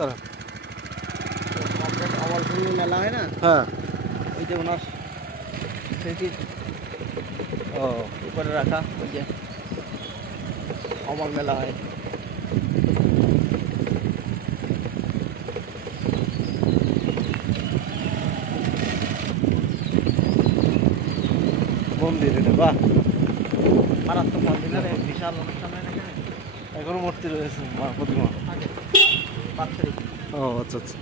তারা আমার মেলা হয় না, হ্যাঁ ওই যে ওনার স্মৃতির ও উপরে রাখা, ওই যে অমর মেলা হয়। মন্দির এটা বাহ মারাত্মক মন্দির না রে, বিশাল অনুষ্ঠান হয় না এখানে। এখনো মূর্তি রয়েছে মা প্রতিমা আগে 5 তারিখ ও আচ্ছা আচ্ছা